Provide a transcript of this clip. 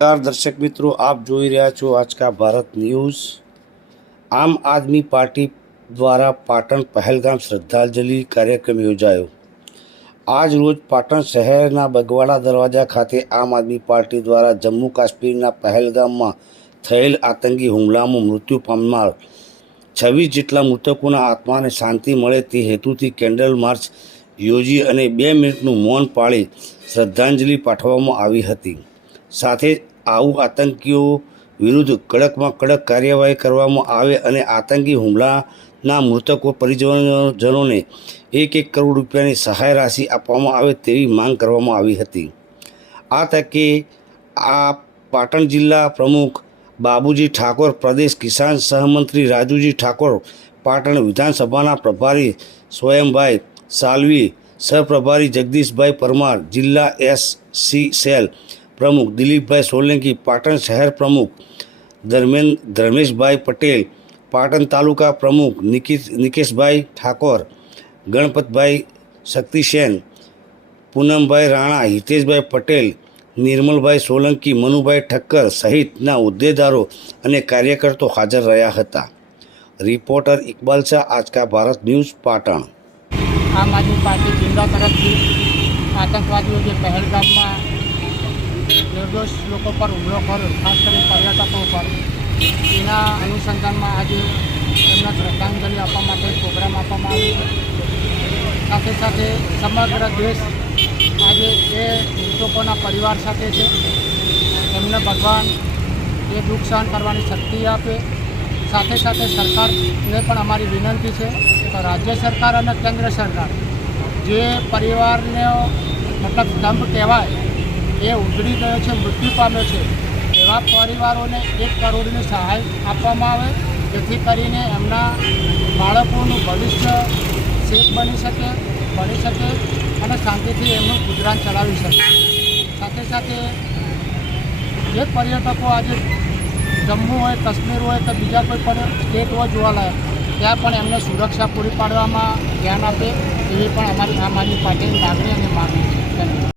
नमस्कार दर्शक मित्रों, आप જોઈ રહ્યા છો આજકા ભારત ન્યૂઝ। આમ આદમી પાર્ટી દ્વારા પાટણ પહેલગામ શ્રદ્ધાંજલિ કાર્યક્રમ યોજાયો। આજ રોજ પાટણ શહેરના બગવાડા દરવાજા ખાતે આમ આદમી પાર્ટી દ્વારા જમ્મુ કાશ્મીરના પહેલગામમાં થયેલ આતંકી હુમલામાં મૃત્યુ પામનાર 26 જેટલા મૃતકોના આત્માને શાંતિ મળે તે હેતુથી કેન્ડલ માર્ચ યોજી અને 2 મિનિટનું મૌન પાળી શ્રદ્ધાંજલિ પાઠવવામાં આવી હતી। સાથે આવું આતંકીઓ વિરુદ્ધ કડકમાં કડક કાર્યવાહી કરવામાં આવે અને આતંકી હુમલાના મૃતકો પરિજનોને 1 કરોડ રૂપિયાની સહાય રાશિ આપવામાં આવે તેવી માંગ કરવામાં આવી હતી। આ તકે આ પાટણ જિલ્લા પ્રમુખ બાબુજી ઠાકોર, પ્રદેશ કિસાન સહમંત્રી રાજુજી ઠાકોર, પાટણ વિધાનસભાના પ્રભારી સ્વયંભાઈ સાલવી, સહપ્રભારી જગદીશભાઈ પરમાર, જિલ્લા એસસી સેલ પ્રમુખ દિલીપભાઈ સોલંકી, પાટણ શહેર પ્રમુખ ધર્મેશભાઈ પટેલ, પાટણ તાલુકા પ્રમુખ નિકેશભાઈ ઠાકોર, ગણપતભાઈ શક્તિસેન, પૂનમભાઈ રાણા, હિતેશભાઈ પટેલ, નિર્મલભાઈ સોલંકી, મનુભાઈ ઠક્કર સહિતના હોદ્દેદારો અને કાર્યકર્તાઓ હાજર રહ્યા હતા। Reporter Iqbal Shah, Aajka Bharat news, Patan. આમ આદમી પાર્ટી જિલ્લા તરફથી આતંકવાદીઓ જે પહેલગામમાં નિર્દોષ લોકો પર હુમલો કર્યો, ખાસ કરીને પર્યટકો પર, એના અનુસંધાનમાં આજે એમને શ્રદ્ધાંજલિ આપવા માટે પ્રોગ્રામ આપવામાં આવ્યો છે। સાથે સાથે સમગ્ર દેશ આજે એ મૃતકોના પરિવાર સાથે છે। એમને ભગવાન એ દુઃખ સહન કરવાની શક્તિ આપે। સાથે સાથે સરકારને પણ અમારી વિનંતી છે કે રાજ્ય સરકાર અને કેન્દ્ર સરકાર જે પરિવારને મતલબ સ્તંભ કહેવાય એ ઉજળી ગયો છે, મૃત્યુ પામ્યો છે, એવા પરિવારોને 1 કરોડની સહાય આપવામાં આવે, જેથી કરીને એમના બાળકોનું ભવિષ્ય સેફ બની શકે અને શાંતિથી એમનું ગુજરાન ચલાવી શકે। સાથે સાથે જે પર્યટકો આજે જમ્મુ હોય, કાશ્મીર હોય કે બીજા કોઈ પણ સ્ટેટ હોય જોવાલાયક, ત્યાં પણ એમને સુરક્ષા પૂરી પાડવામાં ધ્યાન આપે એવી પણ અમારી આમ આદમી પાર્ટીની લાગણી અને માગણી છે। ધન્યવાદ।